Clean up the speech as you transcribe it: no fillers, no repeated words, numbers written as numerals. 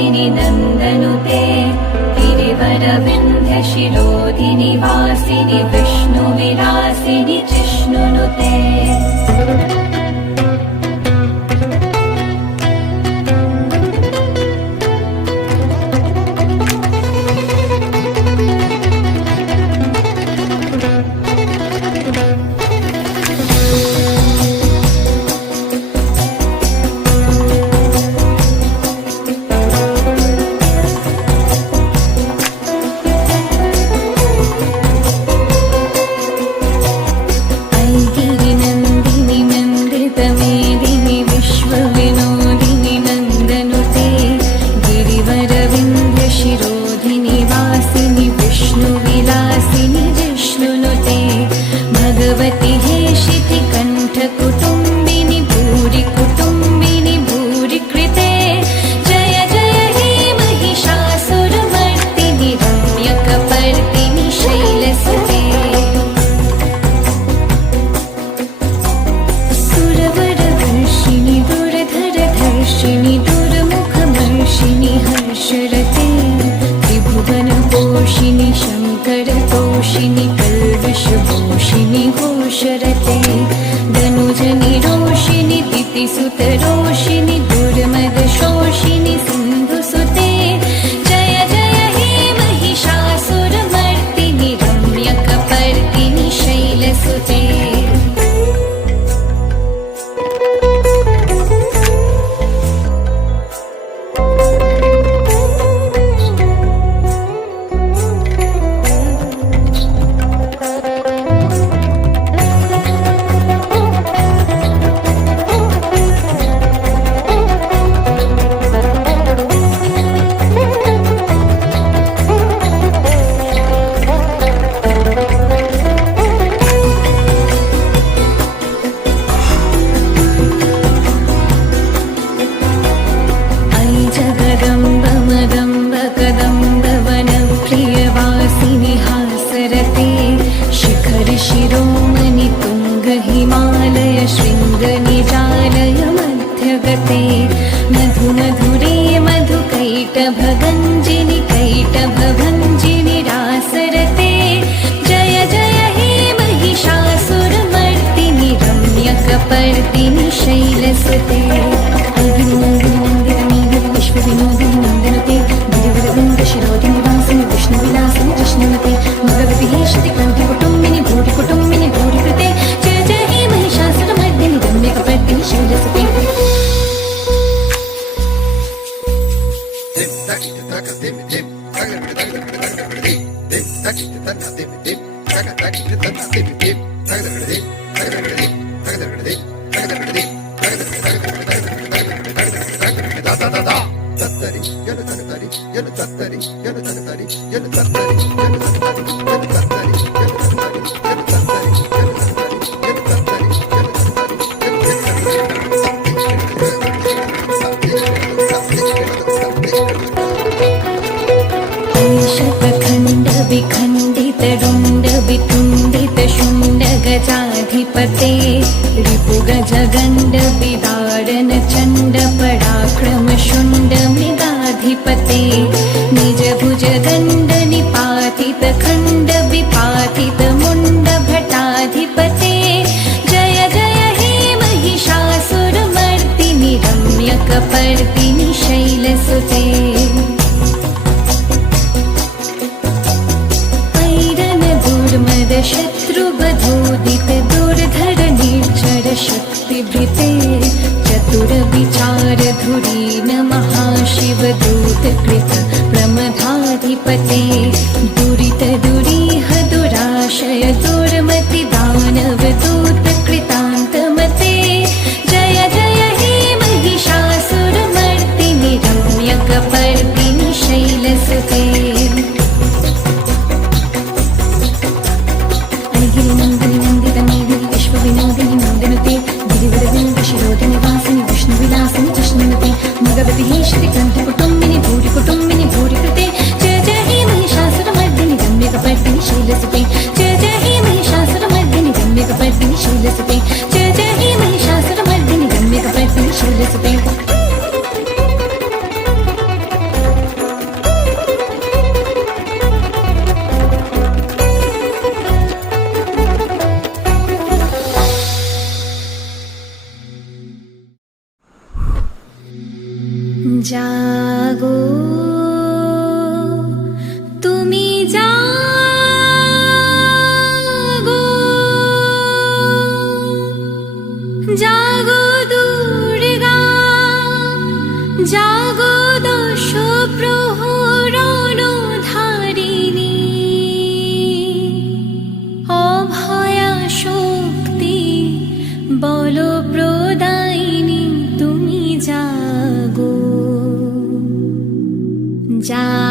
शिरोधिनि नन्दनुते गिरिवरविन्ध्यशिरोधिनि वासिनि विष्णुविलासिनि जिष्णुनुते गजाधिपते रिपुगजगण्ड विदारण चण्ड पराक्रम शुण्ड मृगाधिपते निज भुज दण्ड निपातित खण्ड विपातित मुण्ड भटाधिपते जय जय हे महिषासुरमर्दिनि रम्यकपर्दिनि शैलसुते शत्रुवधोदित दुर्धर निर्झर शक्तिभृते चतुर विचार धुरीन महाशिव दूत कृत प्रमथाधिपते दुरित दुरीह दुराशय दुर्मति दानव दूत कृतान्तमते जय जय हे महिषासुरमर्दिनि रम्यकपर्दिनि शैलसुते शिरोधिनि वासिनि विष्णुविलासिनि जिष्णुनुते मगवति श्रीकण्ठ कुटुम्बिनि भूरि कृते जय जय हे महिषा তুমি জাগো, জাগো দুর্গা, জাগো দশ প্রহরণ ধারিণী, অভয়া শক্তি বল প্রদায়িনী তুমি জাগো, জাগো।